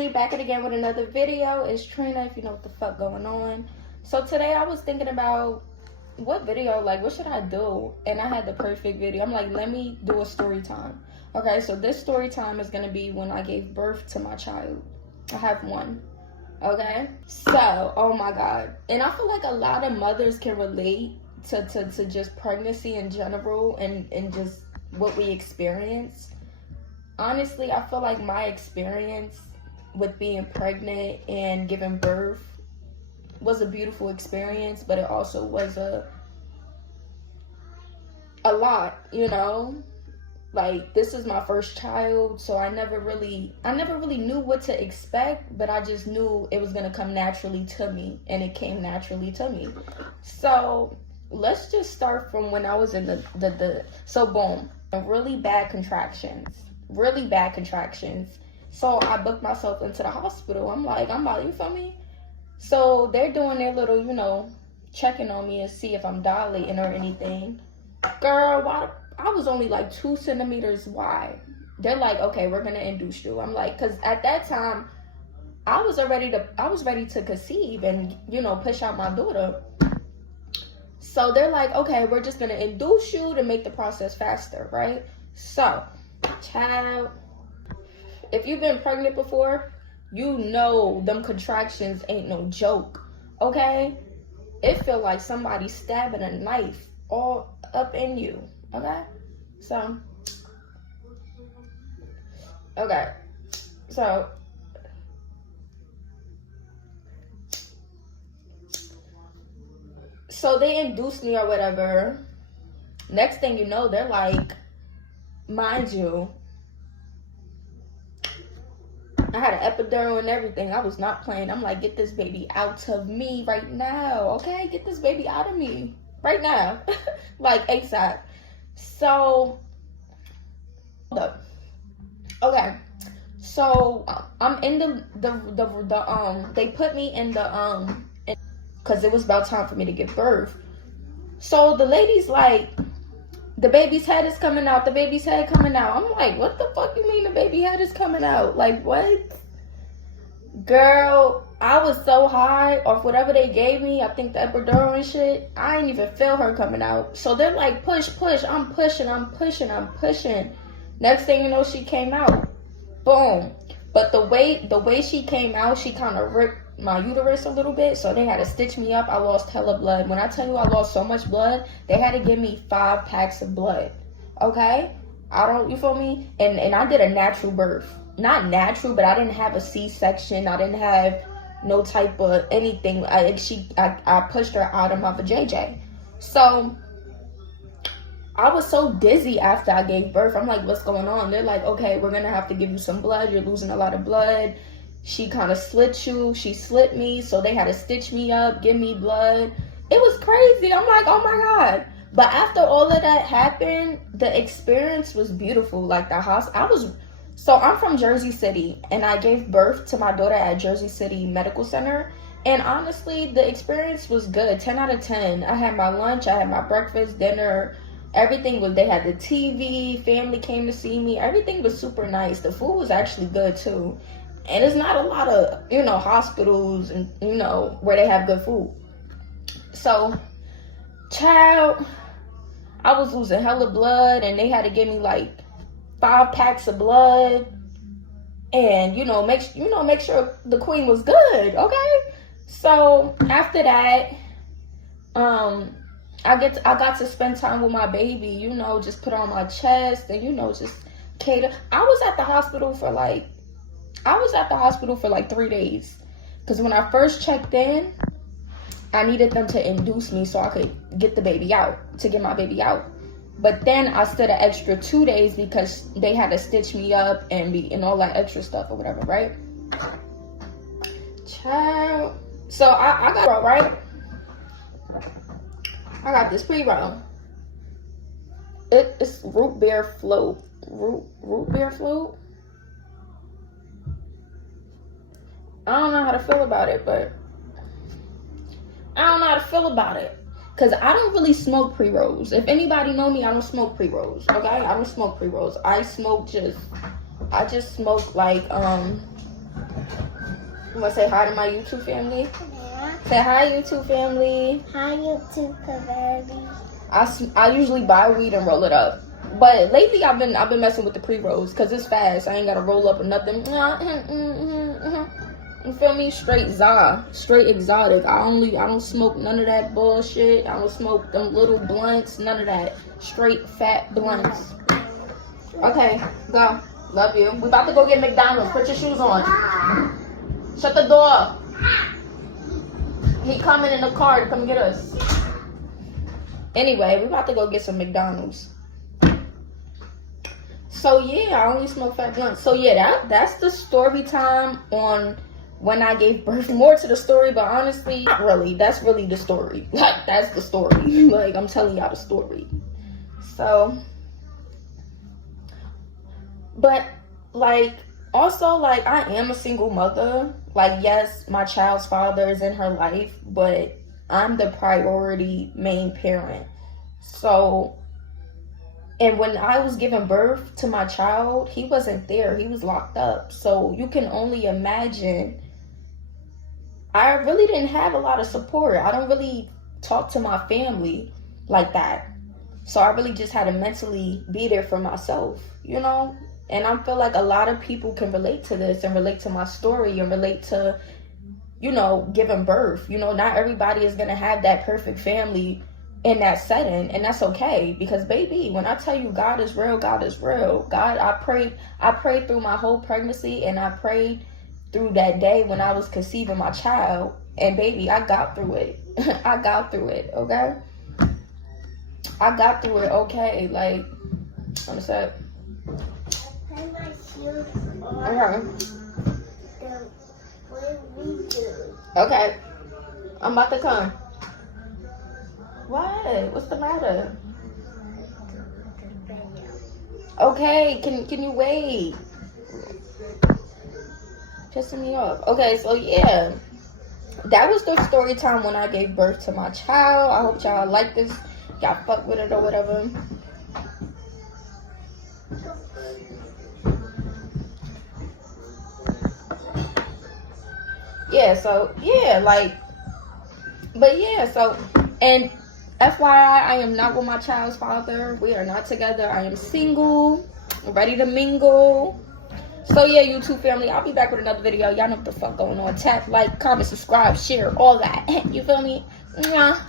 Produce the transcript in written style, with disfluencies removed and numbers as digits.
family, back at again with another video. It's Trina, if you know what the fuck going on. So today I was thinking about what video, like what should I do? And I had the perfect video. I'm like, let me do a story time. Okay, so this story time is gonna be when I gave birth to my child. I have one. Okay, so oh my god, and I feel like a lot of mothers can relate to just pregnancy in general and just what we experience. Honestly, I feel like my experience with being pregnant and giving birth was a beautiful experience, but it also was a lot, you know? Like, this is my first child, so I never really knew what to expect, but I just knew it was gonna come naturally to me, and it came naturally to me. So let's just start from when I was in so boom, really bad contractions. So I booked myself into the hospital. I'm like, you feel me? So they're doing their little, you know, checking on me and see if I'm dilating or anything. Girl, I was only like 2 centimeters wide. They're like, okay, we're gonna induce you. I'm like, cause at that time, I was ready to conceive and, you know, push out my daughter. So they're like, okay, we're just gonna induce you to make the process faster, right? So, child, if you've been pregnant before, you know them contractions ain't no joke, okay? It feel like somebody stabbing a knife all up in you, okay? So, okay, so they induced me or whatever. Next thing you know, they're like, mind you, I had an epidural and everything. I was not playing. I'm like, get this baby out of me right now, okay? Get this baby out of me right now. Like, ASAP. So, okay. So, I'm in they put me in because it was about time for me to give birth. So, the lady's like, the baby's head is coming out. The baby's head coming out. I'm like, what the fuck you mean the baby head is coming out? Like, what? Girl, I was so high off whatever they gave me. I think the epidural and shit. I didn't even feel her coming out. So they're like, push. I'm pushing. Next thing you know, she came out. Boom. But the way she came out, she kind of ripped my uterus a little bit, so they had to stitch me up. I lost hella blood. When I tell you I lost so much blood, they had to give me 5 packs of blood. Okay? You feel me? And I did a natural birth. Not natural, but I didn't have a C-section. I didn't have no type of anything. I pushed her out of my vajayjay. So I was so dizzy after I gave birth. I'm like, what's going on? They're like, okay, we're gonna have to give you some blood. You're losing a lot of blood. She kind of slit you. She slit me. So they had to stitch me up, give me blood. It was crazy. I'm like, oh my God. But after all of that happened, the experience was beautiful. Like the hospital, so I'm from Jersey City, and I gave birth to my daughter at Jersey City Medical Center. And honestly, the experience was good. 10 out of 10. I had my lunch. I had my breakfast, dinner. Everything was, they had the TV. Family came to see me. Everything was super nice. The food was actually good too. And it's not a lot of, you know, hospitals and, you know, where they have good food. So, child, I was losing hella blood, and they had to give me like 5 packs of blood, and make sure the queen was good, okay? So after that, I got to spend time with my baby, you know, just put on my chest and, you know, just cater. I was at the hospital for like 3 days, because when I first checked in, I needed them to induce me so I could get my baby out. But then I stood an extra 2 days because they had to stitch me up and all that extra stuff or whatever, right? Child. So I got, right? I got this pre-roll. It's root beer float. Root beer float? I don't know how to feel about it, because I don't really smoke pre-rolls. If anybody know me, I don't smoke pre-rolls, okay? I don't smoke pre-rolls. I just smoke like, You want to say hi to my YouTube family? Yeah. Say hi, YouTube family. Hi, YouTube family. I usually buy weed and roll it up. But lately I've been messing with the pre-rolls because it's fast. I ain't got to roll up or nothing. You feel me? Straight straight exotic. I don't smoke none of that bullshit. I don't smoke them little blunts, none of that. Straight fat blunts. Okay, go. Love you. We about to go get McDonald's. Put your shoes on. Shut the door. He coming in the car to come get us. Anyway, we about to go get some McDonald's. So yeah, I only smoke fat blunts. So yeah, that's the story time on when I gave birth. More to the story, but honestly, really, that's really the story. Like, that's the story. Like, I'm telling y'all the story. So, but like, also, like, I am a single mother. Like, yes, my child's father is in her life, but I'm the priority main parent. So, and when I was giving birth to my child, he wasn't there. He was locked up. So you can only imagine. I really didn't have a lot of support. I don't really talk to my family like that. So I really just had to mentally be there for myself, you know? And I feel like a lot of people can relate to this and relate to my story and relate to, you know, giving birth. You know, not everybody is going to have that perfect family in that setting, and that's okay, because baby, when I tell you God is real, God is real. God, I prayed through my whole pregnancy, and I prayed through that day when I was conceiving my child, and baby, I got through it. I got through it, okay? I got through it, okay? Like, I'm sad. Okay, I'm about to come. What? What's the matter? Okay, can you wait? Pissing me off. Okay, so yeah, that was the story time when I gave birth to my child. I hope y'all like this. Y'all fuck with it or whatever. Yeah, so yeah, like, but yeah, so, and FYI, I am not with my child's father. We are not together. I am single, ready to mingle. So yeah, YouTube family, I'll be back with another video. Y'all know what the fuck going on. Tap, like, comment, subscribe, share, all that. You feel me? Mwah.